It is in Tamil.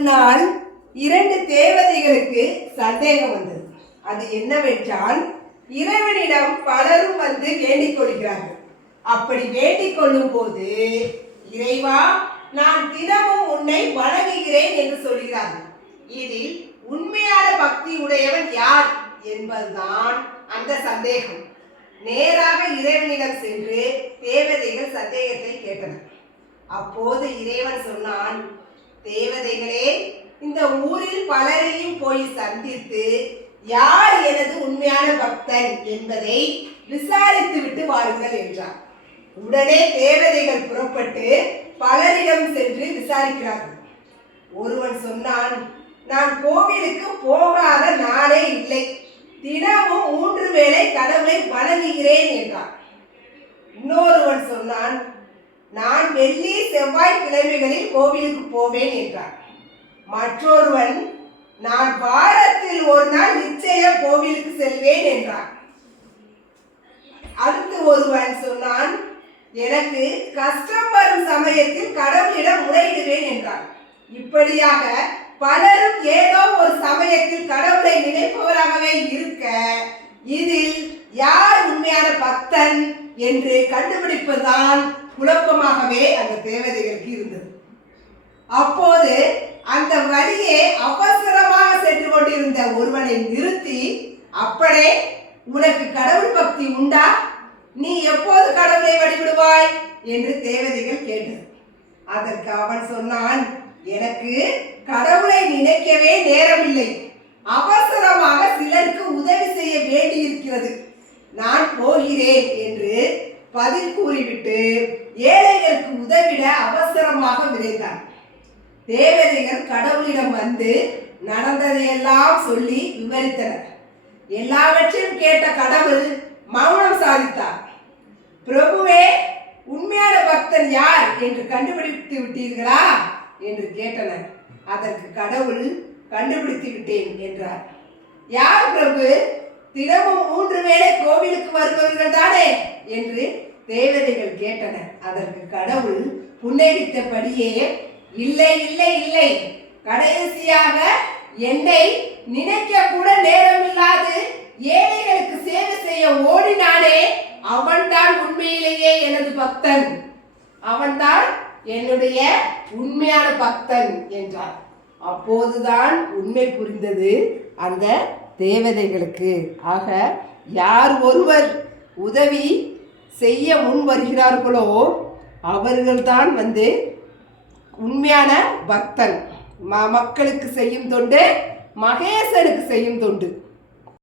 ஒரு நாள் இரண்டு தேவதைகளுக்கு சந்தேகம் வந்தது. அது என்னவென்றால், இறைவனிடம் பலரும் வந்து வேண்டிக் கொள்கிறார்கள். அப்படி வேண்டிக் கொள்ளும் போது, இறைவா, நான் தினமும் உன்னை வணங்குகிறேன் என்று சொல்கிறார்கள். இதில் உண்மையான பக்தி உடையவன் யார் என்பதுதான் அந்த சந்தேகம். நேராக இறைவனிடம் சென்று தேவதைகள் சந்தேகத்தை கேட்டனர். அப்போது இறைவன் சொன்னான், தேவதைகளே, இந்த ஊரில் பலரையும் போய் சந்தித்து யார் எனது உண்மையான பக்தன் என்பதை விசாரித்து விட்டு வாருங்கள் என்றார். உடனே தேவதைகள் புறப்பட்டு பலரிடம் சென்று விசாரிக்கிறார்கள். ஒருவன் சொன்னான், நான் கோவிலுக்கு போகாத நாளே இல்லை, தினமும் 3 வேளை கடவுளை வணங்குகிறேன் என்றான். இன்னொருவன் சொன்னான், நான் வெள்ளி செவ்வாய் கிழமைகளில் கோவிலுக்கு போவேன் என்றான். மற்றொருவன், நான் வாரத்தில் ஒரு நாள் நிச்சயம் கோவிலுக்கு செல்வேன் என்றான். அடுத்து ஒருவன் சொன்னான், எனக்கு கஷ்டம் வரும் சமயத்தில் கடவுளிடம் முறையிடுவேன் என்றான். இப்படியாக பலரும் ஏதோ ஒரு சமயத்தில் கடவுளை நினைப்பவராகவே இருக்க, இதில் யார் உண்மையான பக்தன் என்று கண்டுபிடிப்பதுதான் குழப்பமாகவே அந்த தேவதைகளுக்கு இருந்தது. அப்போது அந்த வழியே அவசரமாக சென்று கொண்டிருந்த ஒருவனை நிறுத்தி, அப்படே, உனக்கு கடவுள் பக்தி உண்டா? நீ எப்போது கடவுளை வழிபடுவாய் என்று தேவதைகள் கேட்டது. அதற்கு அவன் சொன்னான், எனக்கு கடவுளை நினைக்கவே நேரமில்லை, அவசரமாக சிலருக்கு உதவி செய்ய வேண்டியிருக்கிறது, நான் போகிறேன் என்று பதில் கூறிவிட்டு ஏழைகளுக்கு உதவிட அவசரமாக விரைந்தான். தேவதைகள் கடவுளிடம் வந்து நடந்ததையெல்லாம் சொல்லி விவரித்தனர். எல்லாவற்றையும் கேட்ட கடவுள் மௌனம் சாதித்தார். பிரபுவே, உண்மையான பக்தன் யார் என்று கண்டுபிடித்து விட்டீர்களா என்று கேட்டனர். அதற்கு கடவுள், கண்டுபிடித்து விட்டேன் என்றார். யார் பிரபு? தினமும் 3 வேளை கோவிலுக்கு வருபவர்கள் தானே என்று தேவதைகள் கேட்டனர். அதற்கு கடவுள் புன்னகைத்தபடியே, இல்லை இல்லை இல்லை, கடைசியாக என்னை நினைக்க கூட நேரமில்லாது ஏழைகளுக்கு சேவை செய்ய ஓடினானே, அவன்தான் உண்மையிலேயே எனது பக்தன், அவன்தான் என்னுடைய உண்மையான பக்தன் என்றார். அப்போதுதான் உண்மை புரிந்தது அந்த தேவதைகளுக்கு. ஆக, யார் ஒருவர் உதவி செய்ய முன் வருகிறார்களோ அவர்கள்தான் வந்து உண்மையான பக்தன். மக்களுக்கு செய்யும் தொண்டு மகேசனுக்கு செய்யும் தொண்டு.